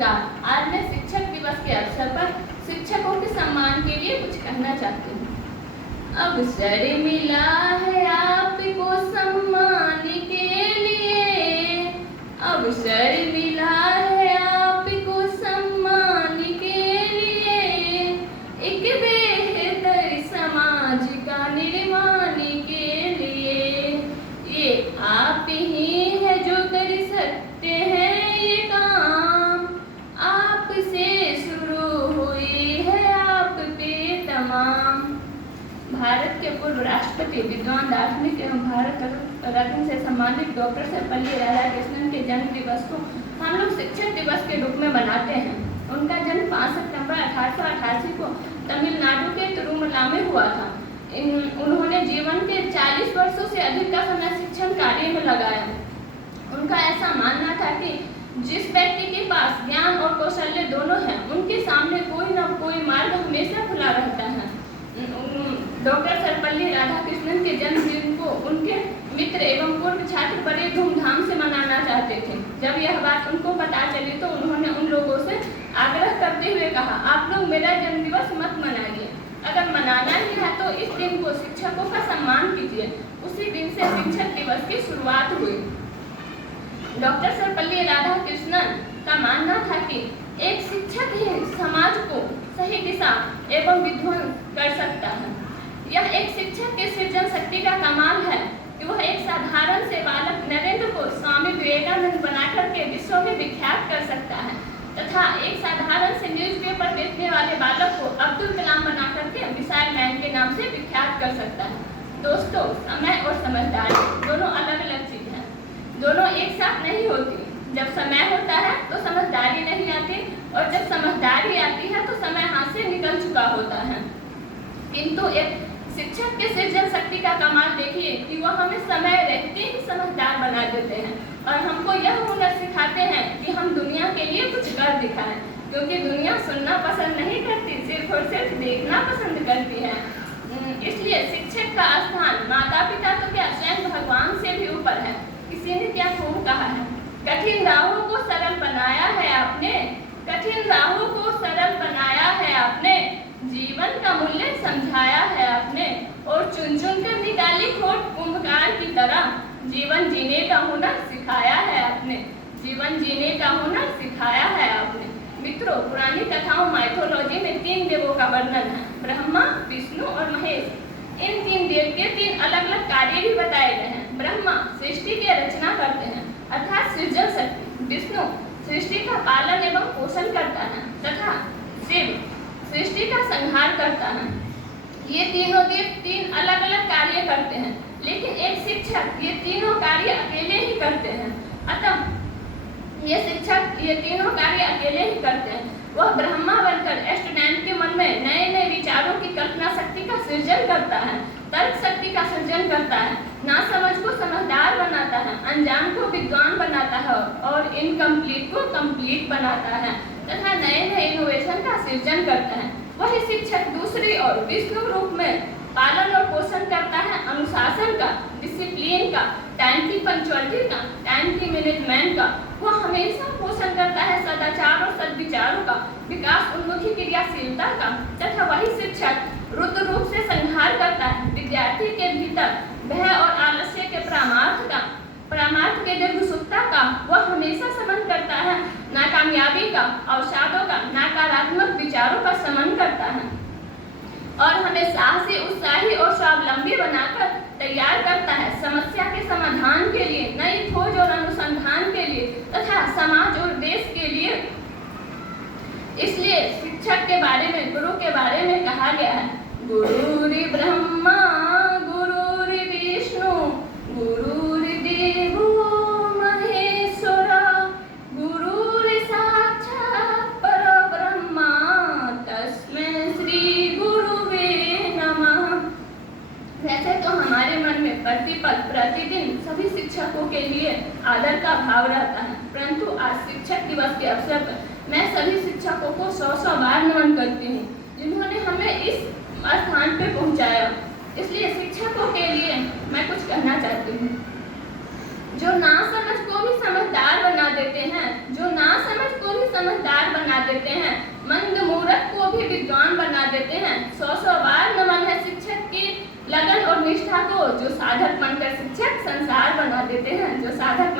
नमस्कार। आज मैं शिक्षक दिवस के अवसर पर शिक्षकों के सम्मान के लिए कुछ कहना चाहती हूँ। अवसर मिला है आपको सम्मान के लिए, अवसर मिला है आपको सम्मान के लिए, एक बेहतर समाज का निर्माण के लिए। ये आप ही है जो कर सकते हैं ये काम, आपसे शुरू हुई है आप पे तमाम। भारत के पूर्व राष्ट्रपति विद्वान दार्शनिक एवं भारत रत्न से सम्मानित डॉक्टर सर्वपल्ली राधाकृष्णन के जन्म दिवस को हम लोग शिक्षक दिवस के रूप में मनाते हैं। उनका जन्म 5 सितंबर 1888 को तमिलनाडु के तिरुमला में हुआ था। उन्होंने जीवन के 40 वर्षों से अधिक का समय शिक्षण कार्य में लगाया। उनका ऐसा मानना था कि जिस व्यक्ति के पास ज्ञान और कौशल्य दोनों हैं, उनके सामने कोई न कोई मार्ग हमेशा खुला रहता है। डॉक्टर सर्वपल्ली राधाकृष्णन के जन्मदिन को उनके मित्र एवं पूर्व छात्र बड़े धूमधाम से मनाना चाहते थे। जब यह बात उनको पता चली तो उन्होंने उन लोगों से आग्रह करते हुए कहा, आप लोग मेरा जन्मदिवस मत मनाइए। अगर मनाना ही है तो इस दिन को शिक्षकों का सम्मान कीजिए। उसी दिन से शिक्षक दिवस की शुरुआत हुई। डॉक्टर सर्वपल्ली राधाकृष्णन का मानना था कि एक शिक्षक ही समाज को सही दिशा एवं विध्वंस कर सकता है। यह एक शिक्षक के सृजन शक्ति का कमाल है कि वह एक साधारण से बालक नरेंद्र को स्वामी विवेकानंद बनाकर के विश्व में विख्यात कर सकता है तथा एक साधारण से न्यूज़पेपर बेचने वाले बालक को अब्दुल कलाम बना करके मिसाइल मैन के नाम से विख्यात कर सकता है। दोस्तों, समय और समझदारी दोनों अलग अलग चीज है, दोनों एक साथ नहीं होती। जब समय होता है तो समझदारी नहीं आती और जब समझदारी आती है तो समय हाथ से निकल चुका होता है। किंतु एक शिक्षक के सृजन शक्ति का कमाल देखिए कि वह हमें समय रहते ही समझदार बना देते हैं और हमको यह हुनर सिखाते हैं कि हम दुनिया के लिए कुछ कर दिखाएं, क्योंकि दुनिया सुनना पसंद नहीं करती, सिर्फ और सिर्फ देखना पसंद करती है। इसलिए शिक्षक का स्थान माता पिता तो क्या स्वयं भगवान से भी ऊपर है। किसी ने क्या खूब कहा है, कठिन राहों को सरल बनाया है आपने, कठिन राहों को सरल बनाया है आपने, जीवन का मूल्य समझाया है आपने और चुन चुन कर निकाली खोट कुंभकार की तरह। जीवन जीने का हुनर सिखाया है आपने, जीवन जीने का हुनर सिखाया है आपने। मित्रों, पुरानी कथाओं माइथोलॉजी में 3 देवों का वर्णन है, ब्रह्मा, विष्णु और महेश। इन 3 देव के 3 अलग अलग कार्य भी बताए गए हैं। ब्रह्मा सृष्टि की रचना करते हैं अर्थात सृजन शक्ति, विष्णु सृष्टि का पालन एवं पोषण करता है तथा शिव सृष्टि का संहार करता है। ये तीनों देव 3 अलग अलग कार्य करते हैं, लेकिन एक शिक्षक ये तीनों कार्य अकेले ही करते हैं। अतः ये शिक्षक ये तीनों कार्य अकेले ही करते हैं। वह ब्रह्मा बनकर स्टूडेंट के मन में नए नए विचारों की कल्पना शक्ति का सृजन करता है, तर्क शक्ति का सृजन करता है, नासमझ को समझदार बनाता है, अनजान को विद्वान बनाता है और इनकम्प्लीट को कंप्लीट बनाता है तथा नए नए इनोवेशन का सृजन करता है। वही शिक्षक दूसरी ओर विष्णु रूप में पालन और पोषण करता है अनुशासन का, डिसिप्लिन का, टाइम की पंक्चुअलिटी का, टाइम की मैनेजमेंट का। वह हमेशा पोषण करता है सदाचार और सद्विचारों का, विकास उन्मुखी क्रियाशीलता का तथा वही शिक्षक रुद्र रूप से संहार करता है विद्यार्थी के भीतर भय और आलस्य के परामार्थ के दीर्घसुखता का। वह हमेशा समन करता है नाकामयाबी का, अवसादों का, नकारात्मक विचारों का समन करता है और हमें साहसी, उत्साही और स्वावलंबी बनाकर तैयार करता है समस्या के समाधान के लिए, नई खोज और अनुसंधान के लिए तथा समाज और देश के लिए। इसलिए शिक्षक के बारे में, गुरु के बारे में कहा गया है, गुरुर् ब्रह्मा गुरुर् विष्णु गुरुर्देवो महेश्वरा गुरुर् साक्षात् परब्रह्मा तस्मै श्री गुरुवे नमः। वैसे तो हमारे मन में प्रतिपल प्रतिदिन सभी शिक्षकों के लिए आदर का भाव रहता है, परंतु आज शिक्षक दिवस के अवसर पर मैं सभी शिक्षकों को 100 बार नमन करती हूँ, जिन्होंने हमें इस स्थान पे पहुँचाया। इसलिए शिक्षकों के लिए मैं कुछ कहना चाहती हूँ। जो ना समझ को भी समझदार बना देते हैं, जो ना समझ को भी समझदार बना देते हैं, मंद मूर्ख को भी विद्वान बना देते हैं। 100 बार नमन है शिक्षक की लगन और निष्ठा को, जो साधक बनकर शिक्षक संसार बना देते हैं, जो साधक